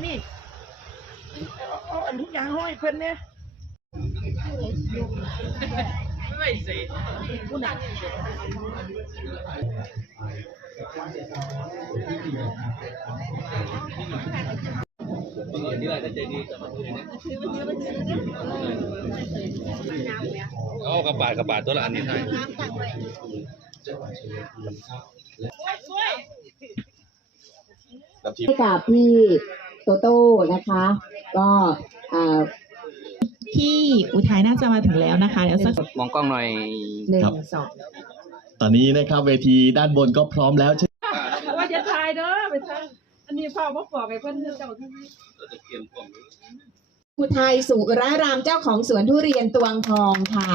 เพิ่นเนี่ยเอากระบาดกระบาดตัวละอันนี้ไทยให้กับพี่ โตโต้นะคะ ก็อ่าพี่อุทัยน่าจะมาถึงแล้วนะคะเดี๋ยวสักมองกล้องหน่อยหนึ่งครับสองตอนนี้นะครับเวทีด้านบนก็พร้อมแล้วใช่ว่าจะทายเด้อไปทางอันนี้พ่อบ่บอกให้เพิ่นเจ้าทั้งนี้อุทัยสุรารามเจ้าของสวนทุเรียนตวงทองค่ะ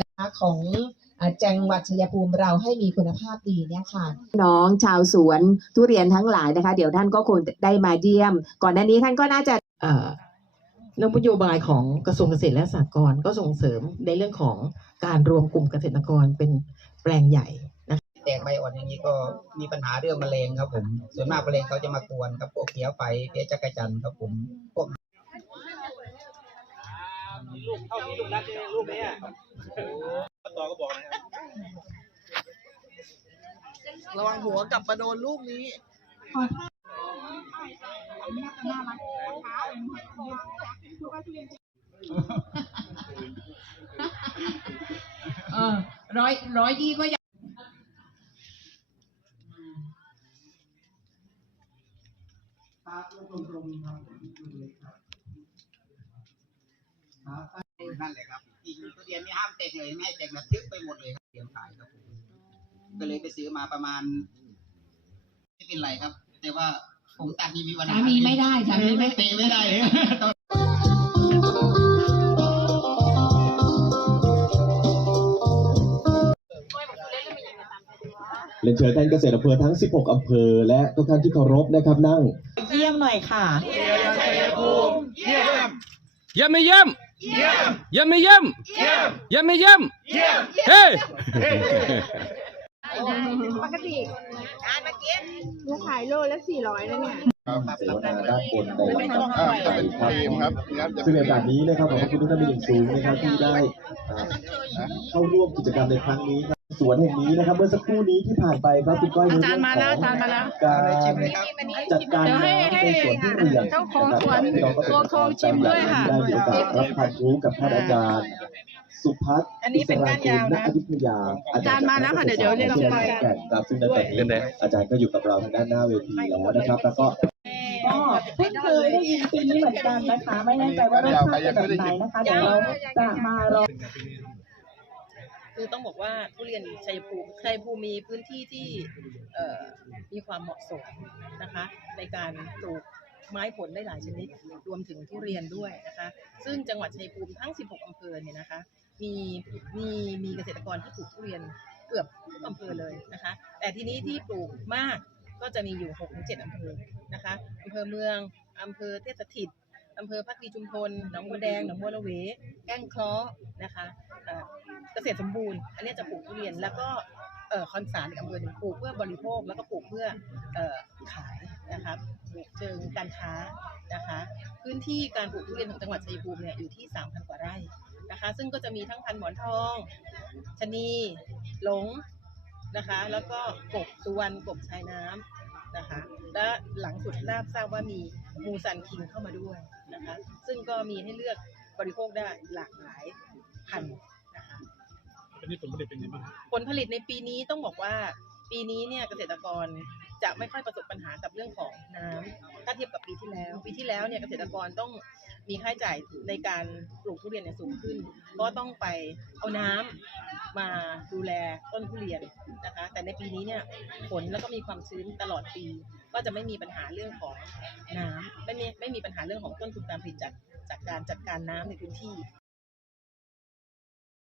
นะคะของอ่า จังหวัดชัยภูมิเราให้มีคุณภาพดีเนี่ยค่ะ น้องชาวสวนทุเรียนทั้งหลายนะคะ เดี๋ยวท่านก็คงได้มาเยี่ยม ก่อนหน้านี้ท่านก็น่าจะเอ่อนโยบายของกระทรวงเกษตรและสหกรณ์ก็ส่งเสริมในเรื่องของการรวมกลุ่มเกษตรกรเป็นแปลงใหญ่แตกใบอ่อนอย่างนี้ก็มีปัญหาเรื่องแมลงครับผม ส่วนมากแมลงเขาจะมากวนครับพวกเพี้ยไฟเพี้ยจักรจันทร์ครับผมพวก ระวังหัวกลับมาโดนลูกนี้ เออร้อยร้อยยี่ก็ยัง นั่นแหละครับจริงทุเรียนนี่ห้ามแตกเลยไม่ให้แตกแบบทึบไปหมดเลยครับเตรียมขายครับผมก็เลยไปซื้อมาประมาณไม่เป็นไรครับ แต่ว่าผมตัดนี่มีปัญหาสามีไม่ได้สามีไม่เตะไม่ได้เลยเรียนเชิญท่านเกษตรอำเภอทั้ง 16 อำเภอ และทุกท่านที่เคารพนะครับนั่ง เยี่ยมหน่อยค่ะ เยี่ยมไม่เยี่ยม เยี่ยมไม่เยี่ยม เยี่ยมไม่เยี่ยมเฮ้ปกติอันเมื่อกี้ลูกขายโลละ400แล้วเนี่ยเสวนาด้านบนในลำดับถัดไปครับซึ่งในโอกาสนี้นะครับขอบพระคุณทุกท่านเป็นอย่างสูงนะครับที่ได้อ่าเข้าร่วมกิจกรรมในครั้งนี้ครับ สวนแห่งนี้นะครับ เมื่อสักครู่นี้ที่ผ่านไปครับคุณก้อยในเรื่องของการจัดการน้ำในสวนทุเรียนเจ้าของสวนนะครับตัวโคชิมด้วยค่ะได้มีโอกาสรับความรู้กับท่านอาจารย์สุพัฒน์อันนี้เป็นก้านยาวนะอิสระกุลณอยุธยาอาจารย์มาแล้วค่ะเดี๋ยวเดี๋ยวเรียนอาจารมาย์กันแก่นครับซึ่งในตอนนี้อาจารย์ก็อยู่กับเราทางด้านหน้าเวทีแล้วนะครับ แล้วก็ก็เพิ่งเคยได้ยินปีนี้เหมือนกันนะคะ ไม่แน่ใจว่ารสชาติจะแบบไหนนะคะเดี๋ยวเราจะมารอ คือต้องบอกว่าทุเรียนชัยภูมิชัยภูมิมีพื้นที่ที่มีความเหมาะสมนะคะ ในการปลูกไม้ผลได้หลายชนิด รวมถึงทุเรียนด้วยนะคะ ซึ่งจังหวัดชัยภูมิทั้ง 16 อำเภอเนี่ยนะคะ มีมีมีเกษตรกรที่ปลูกทุเรียนเกือบทุกอำเภอเลยนะคะ แต่ทีนี้ที่ปลูกมากก็จะมีอยู่6-7อำเภอนะคะอำเภอเมืองอำเภอเทพสถิต อำเภอพักดีชุมพลหนองบัวแดงหนองบัวระเวแก้งคราะห์นะคะเกษตรสมบูรณ์ อันนี้จะปลูกทุเรียนแล้วก็เอ่อคอนสารอีกอำเภอหนึ่งปลูกเพื่อบริโภคแล้วก็ปลูกเพื่อเอ่อขายนะครับปลูกเชิงการค้านะคะพื้นที่การปลูกทุเรียนของจังหวัดชัยภูมิเนี่ยอยู่ที่ 3,000 กว่าไร่นะคะซึ่งก็จะมีทั้งพันธุ์หมอนทองชะนีหลงนะคะแล้วก็กบสุวรรณกบชายน้ำนะคะและหลังสุดทราบทราบว่ามีมูซันคิงเข้ามาด้วย นะคะซึ่งก็มีให้เลือกบริโภคได้หลากหลายพันธุ์นะคะผลผลิตในปีนี้ต้องบอกว่าปีนี้เนี่ยเกษตรกรจะไม่ค่อยประสบปัญหากับเรื่องของน้ำถ้าเทียบกับปีที่แล้ว ปีที่แล้วเนี่ยเกษตรกรต้อง มีค่าใช้จ่ายในการปลูกทุเรียนเนี่ยสูงขึ้น ก็ต้องไปเอาน้ำมาดูแลต้นทุเรียนนะคะ แต่ในปีนี้เนี่ยฝนแล้วก็มีความชื้นตลอดปี ก็จะไม่มีปัญหาเรื่องของน้ำไม่มีไม่มีปัญหาเรื่องของต้นทุนการผลิตจากจากการจัดการน้ำในพื้นที่